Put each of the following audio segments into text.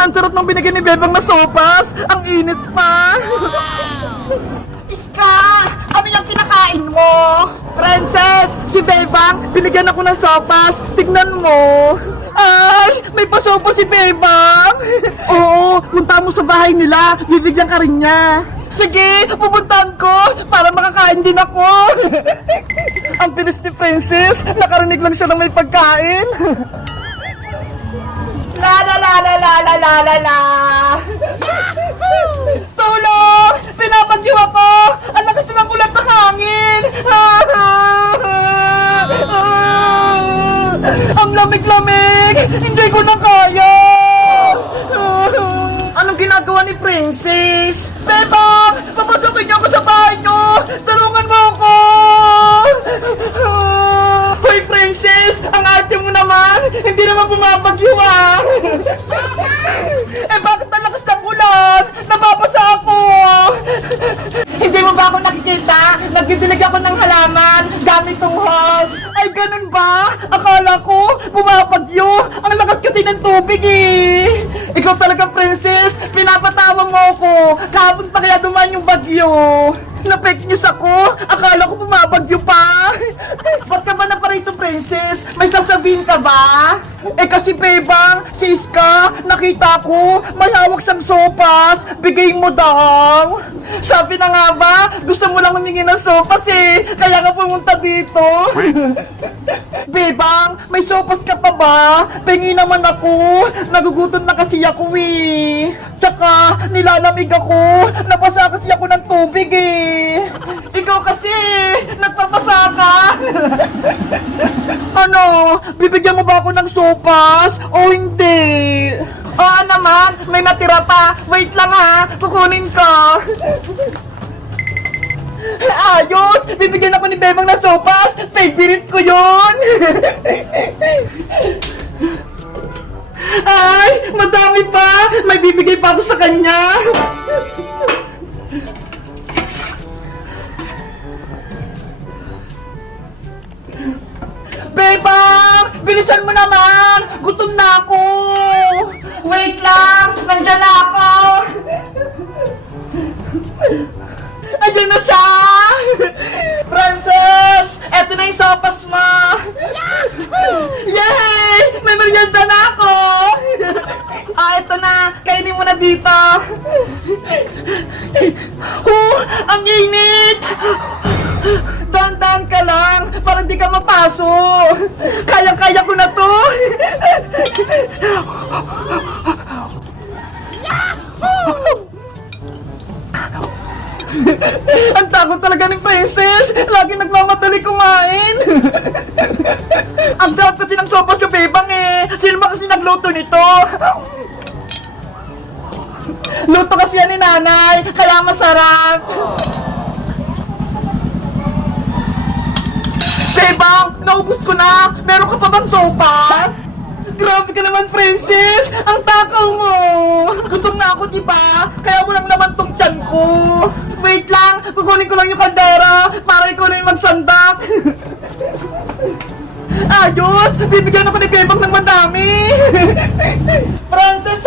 Ang sarap ng binigyan ni Bebang na sopas. Ang init pa. Iska! Ano yung kinakain mo? Princess! Si Bebang, binigyan ako ng sopas. Tignan mo. Ay! May pasopa si Bebang! Oo, punta mo sa bahay nila. Bibigyan ka rin niya. Sige, pupuntahan ko para makakain din ako. Ang pilis ni Princess, nakarinig lang siya ng may pagkain. La la la la la la la la la. Tulong! Pinapagyo ako! Ang lakas ng ulat ng hangin! Ang lamig-lamig! Hindi ko na kaya! Anong ginagawa ni Princess? Bebang! Papasukin niyo ako sa bahay niyo! Tulungan mo ako! Hoy, Princess! Ang arte mo naman! Hindi naman bumabagyo ah! Eh bakit ang lakas ng ulan? Nababasa ako! Hindi mo ba ako nakikita? Nagdidilig ako ng halaman gamit tong hose. Ay, ganun ba? Akala ko, bumabagyo. Ang lakas kasi ng tubig eh. Ikaw talaga, Princess. Pinapatawa mo ako. Kahapon pa kaya dumaan yung bagyo. Na-fake news ako. Akala ko bumabagyo pa. Ba't ka ba na parito, Princess? May sasabihin ka ba? Eh kasi, Bebang, si Iska, nakita ko, may hawak siyang sopas. Bigay mo daw. Sabi na nga ba, gusto mo lang humingi ng sopas eh. Kaya nga pumunta dito. Bebang, may sopas ka pa ba? Pengi naman ako. Nagugutom na kasi ako eh. Tsaka, nilalamig ako. Napasa kasi ako ng tubig eh. Ikaw kasi, nagpapasa ka. Ano, bibigyan mo ba ako ng sopas? O hindi? Oo naman, may natira pa. Wait lang ha, kukunin ko. Ayos! Bibigyan ako ni Bebang ng sopas! Favorite ko yun! Ay! Madami pa! May bibigay pa ako sa kanya! Bebang! Bilisan mo naman! Gutom na ako! Wait lang! Nandyan na ako! Ayan na siya! Princess! Eto na yung sopas mo! Yay! May merienda na ako! Eto na! Kainin mo na dito! Ang init! Dahan-dahan ka lang! Para di ka mapaso! Kayang-kaya ko na to! Ang takot talaga ni Princess! Lagi nagmamadali kumain! Ang sarap kasi ng sopas yung Bebang eh! Sino ba kasi nagluto nito? Luto kasi yan ni Nanay, kaya masarap! Bebang, naubos ko na! Meron ka pa bang sopas? Grabe ka naman, Princess! Ang takaw mo! Gutom na ako, diba? Kaya walang naman tong tiyan ko! Wait lang! Kukunin ko lang yung kaldera para ikaw na yung magsandak! Ayos! Bibigyan ako ni Bebang ng madami! Princess,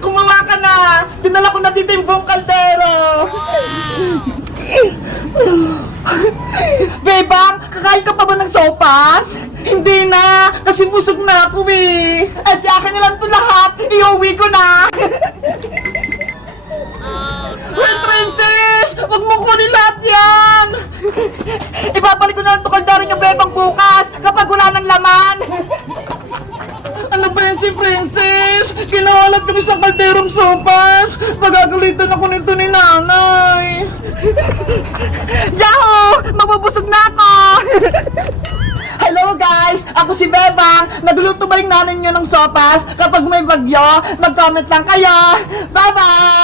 kumawa ka na! Dinala ko na dito yung buong kaldero! Bebang, kakain ka pa ba ng sopas? Hindi na, kasi busog na ako eh. At akin na lang ito lahat, iuwi ko na. Wait, Princess! Huwag mo kunin lahat yan! Ibabalik ko na lang ito kaldarin yung Bebang bukas kapag wala ng laman. Ano ba yan si Princess? Kinahalat kami sa kalderong sopas. Pagagalitan ako nito ni Nanay. Yahoo! Mabubusog na ako! Hello guys! Ako si Bebang! Nagluluto ba yung nanay niyo ng sopas? Kapag may bagyo, mag-comment lang kayo! Bye-bye!